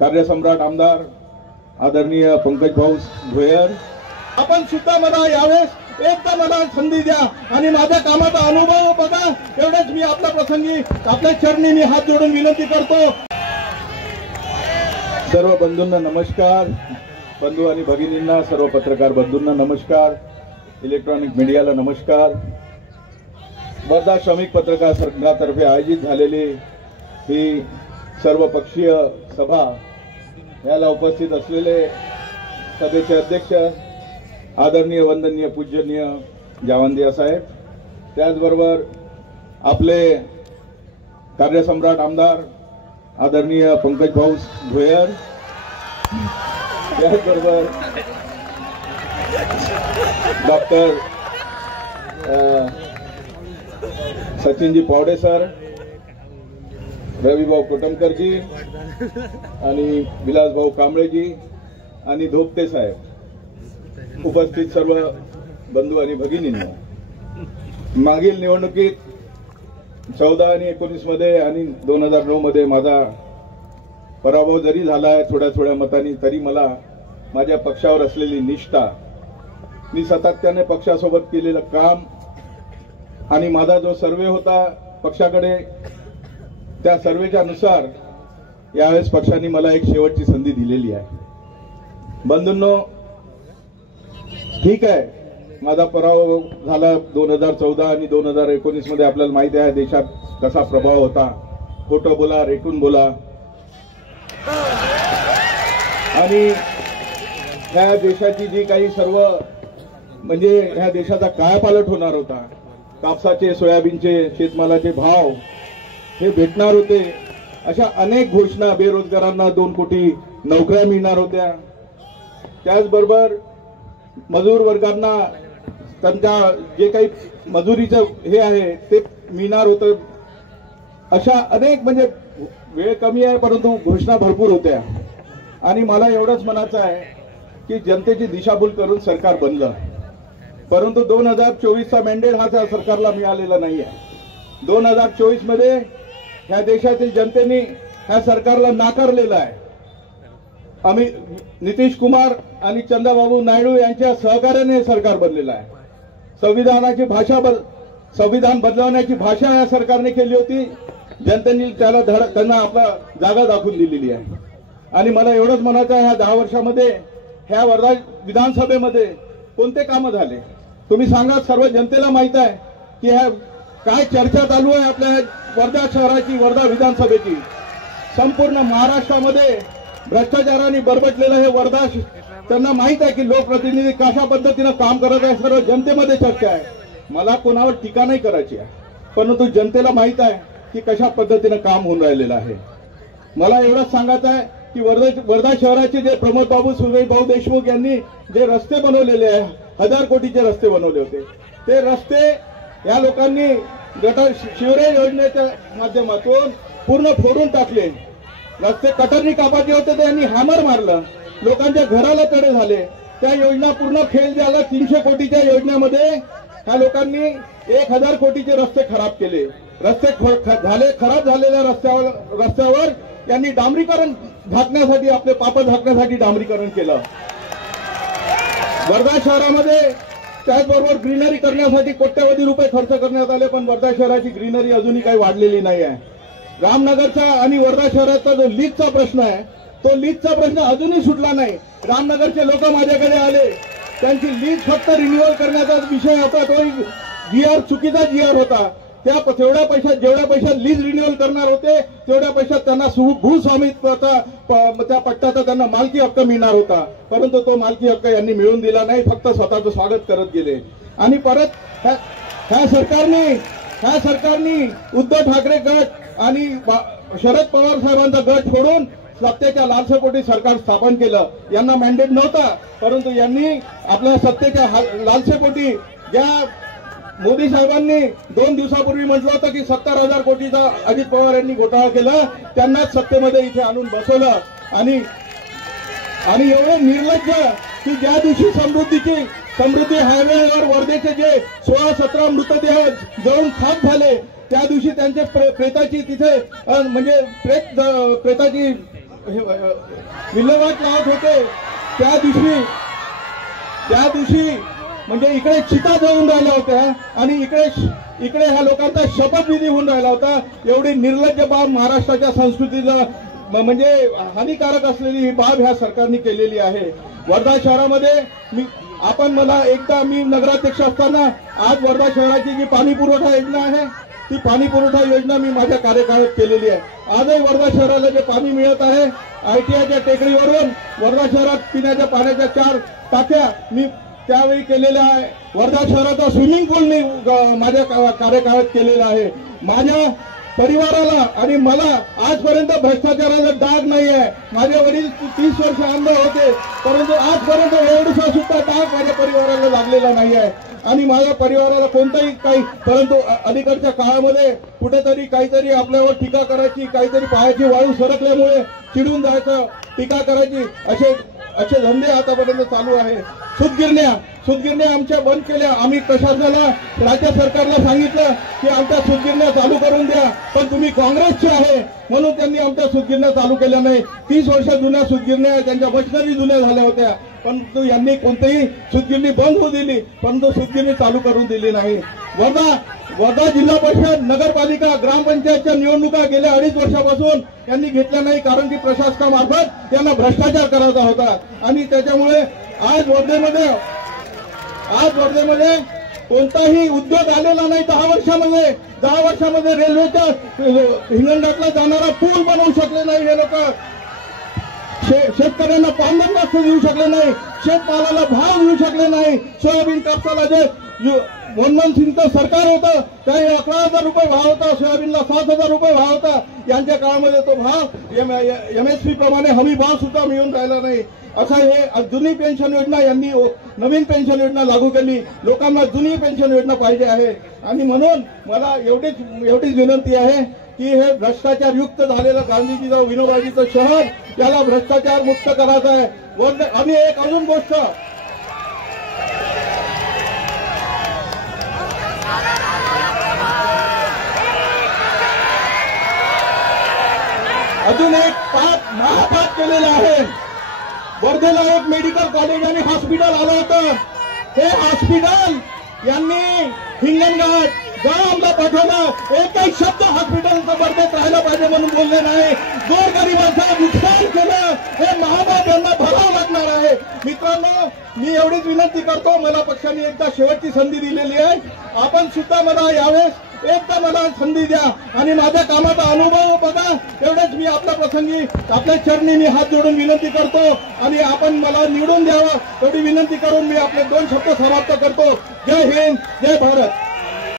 कार्यसम्राट आमदार आदरणीय पंकज भाऊ भोयर, आपण सुद्धा मला यावेळेस एकदा मला संधी द्या आणि माझ्या कामाचा अनुभव बघा, एवढेच मी आपल्या प्रसंगी आपल्या चरणी मी हात जोडून विनंती करतो। सर्व बंधूंना नमस्कार, बंधू आणि भगिनींना, सर्व पत्रकार बंधूंना नमस्कार, इलेक्ट्रॉनिक मीडियाला नमस्कार। वर्धा श्रमिक पत्रकार संघातर्फे आयोजित झालेली ही सर्वपक्षीय सभा, याला उपस्थित असलेले सभेचे अध्यक्ष आदरणीय वंदनीय पूजनीय जावंदिया साहेब, त्याचबरोबर आपले कार्यसम्राट आमदार आदरणीय पंकज भाऊ भोयर, त्याचबरोबर डॉक्टर सचिनजी पावडे सर, रविभाऊ कोटमकरजी आणि विलासभाऊ कांबळेजी आणि धोपटे साहेब, उपस्थित सर्व बंधू आणि भगिनींनो, मागील निवडणुकीत 14 आणि 19 मध्ये आणि 2009 मध्ये माझा पराभव जरी झाला आहे थोड्या थोड्या मतांनी, तरी मला माझ्या पक्षावर असलेली निष्ठा, मी सातत्याने पक्षासोबत केलेलं काम आणि माझा जो सर्वे होता पक्षाकडे, त्या सर्वेच्या नुसार यावेळेस पक्षाने मला एक शेवटची संधी दिलेली आहे। बंधूंनो, ठीक आहे, माझा पराभव झाला 2014 आणि 2019 मध्ये, आपल्याला माहिती आहे देशात कसा प्रभाव होता, खोटं बोला, रेटून बोला, आणि ह्या देशाची जी काही सर्व म्हणजे ह्या देशाचा कायापालट होणार होता, कापसाचे, सोयाबीनचे, शेतमालाचे भाव हे भेटणार होते, अशा अनेक घोषणा, बेरोजगारांना 2 कोटी नोकऱ्या मिळणार होत्या, त्याचबरोबर मजूर वर्गांना त्यांच्या जे काही मजुरीचं हे आहे ते मिळणार होतं, अशा अनेक, म्हणजे वेळ कमी आहे परंतु घोषणा भरपूर होत्या। आणि मला एवढंच म्हणायचं आहे की जनतेची दिशाभूल करून सरकार बनलं, परंतु 2024चा मॅन्डेट हा त्या सरकारला मिळालेला नाही आहे। 2024 मध्ये ह्या देशातील जनतेने ह्या सरकारला नाकारलेलं आहे। आम्ही नितीश कुमार आणि चंद्रबाबू नायडू यांच्या सहकार्याने हे सरकार बनलेलं आहे। संविधानाची भाषा संविधान बदलवण्याची भाषा या सरकारने केली होती, जनतेने त्यांना आपला जागा दाखवून दिलेली आहे। आणि मला एवढंच म्हणायचं आहे, ह्या 10 वर्षामध्ये ह्या वर्धा विधानसभेमध्ये कोणते कामं झाले तुम्ही सांगा। सर्व जनतेला माहित आहे की ह्या काय चर्चा चालू आहे आपल्या वर्धा शहराची, वर्धा विधानसभेची। संपूर्ण महाराष्ट्रामध्ये भ्रष्टाचाराने बरबटलेलं हे वर्धा, त्यांना माहित आहे की लोकप्रतिनिधी कशा पद्धतीनं काम करत आहे, सर्व जनतेमध्ये चर्चा आहे। मला कोणावर टीका नाही करायची आहे, परंतु जनतेला माहित आहे की कशा पद्धतीनं काम होऊन राहिलेलं आहे। मला एवढंच सांगायचं आहे की वर्धा शहराचे जे प्रमोद बाबू सुजय भाऊ देशमुख यांनी जे रस्ते बनवलेले आहे, 1000 कोटीचे रस्ते बनवले होते, ते रस्ते या लोकांनी गटर शिवरेज योजनेच्या माध्यमातून पूर्ण फोडून टाकले। रस्ते कटरनी कापायचे होते, त्यांनी हॅमर मारलं, लोकांच्या घराला तडे झाले, त्या योजना पूर्ण फेल झाल्या। 300 कोटीच्या योजनेमध्ये ह्या लोकांनी 1000 कोटीचे रस्ते खराब केले। रस्ते खराब झालेल्या रस्त्यावर यांनी डांबरीकरण झाकण्यासाठी, आपले पाप झाकण्यासाठी डांबरीकरण केलं। वर्धा शहरामध्ये त्याचबरोबर ग्रीनरी करण्यासाठी कोट्यवधी रुपये खर्च करण्यात आले, पण वर्धा शहराची ग्रीनरी अजूनही काही वाढलेली नाही आहे। रामनगरचा आणि वर्धा शहराचा जो लीजचा प्रश्न आहे, तो लीजचा प्रश्न अजूनही सुटला नाही। रामनगरचे लोक माझ्याकडे आले, त्यांची लीज फक्त रिन्युअल करण्याचा विषय होता, तो जीआर चुकीचा जीआर होता। जेवढ्या पैशात लीज रिन्युअल करणार होते, तेवढ्या पैशात त्यांना भूस्वामित्वाचा त्या पट्ट्याचा त्यांना मालकी हक्क मिळणार होता, परंतु तो मालकी हक्क यांनी मिळवून दिला नाही, फक्त स्वतःचं स्वागत करत गेले। आणि परत ह्या सरकारने उद्धव ठाकरे गट आणि शरद पवार साहेबांचा गट फोडून सत्तेच्या लालसेपोटी सरकार स्थापन केलं। यांना मॅन्डेट नव्हता, परंतु यांनी आपल्या सत्तेच्या लालसेपोटी, ज्या मोदी साहेबांनी 2 दिवसापूर्वी म्हटलं होतं की 70,000 कोटीचा अजित पवार यांनी घोटाळा केला, त्यांनाच सत्तेमध्ये इथे आणून बसवलं। आणि एवढे निर्लज्ज की ज्या दिवशी समृद्धी हायवेवर वर्धेचे जे 16-17 मृतदेह जळून खाक झाले, त्या दिवशी त्यांचे प्रेताची तिथे म्हणजे प्रेताची विल्हेवाट लावत होते त्या दिवशी म्हणजे इकडे चिता जळून राहिल्या होत्या आणि इकडे ह्या लोकांचा शपथविधी होऊन राहिला होता. एवढी निर्लज्ज बाब महाराष्ट्राच्या संस्कृतीला म्हणजे हानिकारक असलेली ही बाब ह्या सरकारने केलेली आहे. वर्धा शहरामध्ये मी नगराध्यक्ष असताना आज वर्धा शहराची जी पाणी पुरवठा योजना आहे ती पाणी पुरवठा योजना मी माझ्या कार्यकाळात केलेली आहे. आजही वर्धा शहराला जे पाणी मिळत आहे ITIच्या टेकडीवरून वर्धा शहरात पिण्याच्या पाण्याच्या 4 टाक्या मी त्यावेळी केलेल्या आहे. वर्धा शहराचा स्विमिंग पूल मी माझ्या कार्यकाळात केलेला आहे. माझ्या परिवाराला आणि मला आजपर्यंत भ्रष्टाचाराचा डाग नाही आहे. माझे वडील 30 वर्ष आंधळे होते परंतु आजपर्यंत एवढसा सुद्धा डाग माझ्या परिवाराला लागलेला नाही आहे आणि माझ्या परिवाराला कोणताही काही. परंतु अलीकडच्या काळामध्ये कुठेतरी काहीतरी आपल्यावर टीका करायची, काहीतरी पायाची वाळू सरकल्यामुळे चिडून जायचं, टीका करायची असे धंदे आतापर्यंत चालू आहे. सूतगिरण्या आमच्या बंद केल्या. आम्ही प्रशासनाला राज्य सरकारला सांगितलं की आमच्या सूतगिरण्या चालू करून द्या, पण तुम्ही काँग्रेसचे आहे म्हणून त्यांनी आमच्या सूतगिरण्या चालू केल्या नाही. 30 वर्ष जुन्या सूतगिरण्या त्यांच्या मशिनरी जुन्या झाल्या होत्या परंतु यांनी कोणतीही सूतगिरणी बंद होऊ दिली परंतु सूतगिरणी चालू करून दिली नाही. वर्धा जिल्हा परिषद, नगरपालिका, ग्रामपंचायतच्या निवडणुका गेल्या 2.5 वर्षापासून यांनी घेतल्या नाही कारण की प्रशासनामार्फत यांना भ्रष्टाचार करायचा होता आणि त्याच्यामुळे आज वर्धेमध्ये कोणताही उद्योग आलेला नाही. 10 वर्षामध्ये रेल्वेच्या हिंगणघाटला जाणारा पूल बनवू शकले नाही हे लोक. शेतकऱ्यांना पांढर जास्त देऊ शकले नाही, शेतमालाला भाव देऊ शकले नाही. सोयाबीन कापसाला जे मनमोहन सिंगचं सरकार होतं त्याही 11,000 रुपये भाव होता, सोयाबीनला 7,000 रुपये भाव होता. यांच्या काळामध्ये तो भाव MSP प्रमाणे हमी भाव सुद्धा मिळून राहिला नाही. असं हे जुनी पेन्शन योजना यांनी नवीन पेन्शन योजना लागू केली. लोकांना जुनी पेन्शन योजना पाहिजे आहे आणि म्हणून मला एवढीच विनंती आहे की हे भ्रष्टाचार युक्त झालेलं गांधीजीचं विनोबाजीचं शहर त्याला भ्रष्टाचार मुक्त करायचं आहे. आणि एक अजून गोष्ट अजून एक महापाप केलेला आहे. वर्धेला एक मेडिकल कॉलेज आणि हॉस्पिटल आलं होतं. हे हॉस्पिटल यांनी हिंगणघाट गावाला पाठवलं. एकही शब्द हॉस्पिटलचं वर्धेत राहायला पाहिजे म्हणून बोलले नाही. गोरगरिबांचं नुकसान केलं हे महापाप यांना भरावं लागणार आहे. मित्रांनो, मी एवढीच विनंती करतो, मला पक्षाने एकदा शेवटची संधी दिलेली आहे. आपण सुद्धा मला यावेळेस एकदा मला संधी द्या आणि माझ्या कामाचा अनुभव बघा. एवढेच मी आपल्या प्रसंगी आपल्या चरणी मी हात जोडून विनंती करतो आणि आपण मला निवडून द्यावं एवढी विनंती करून मी आपले 2 शब्द समाप्त करतो.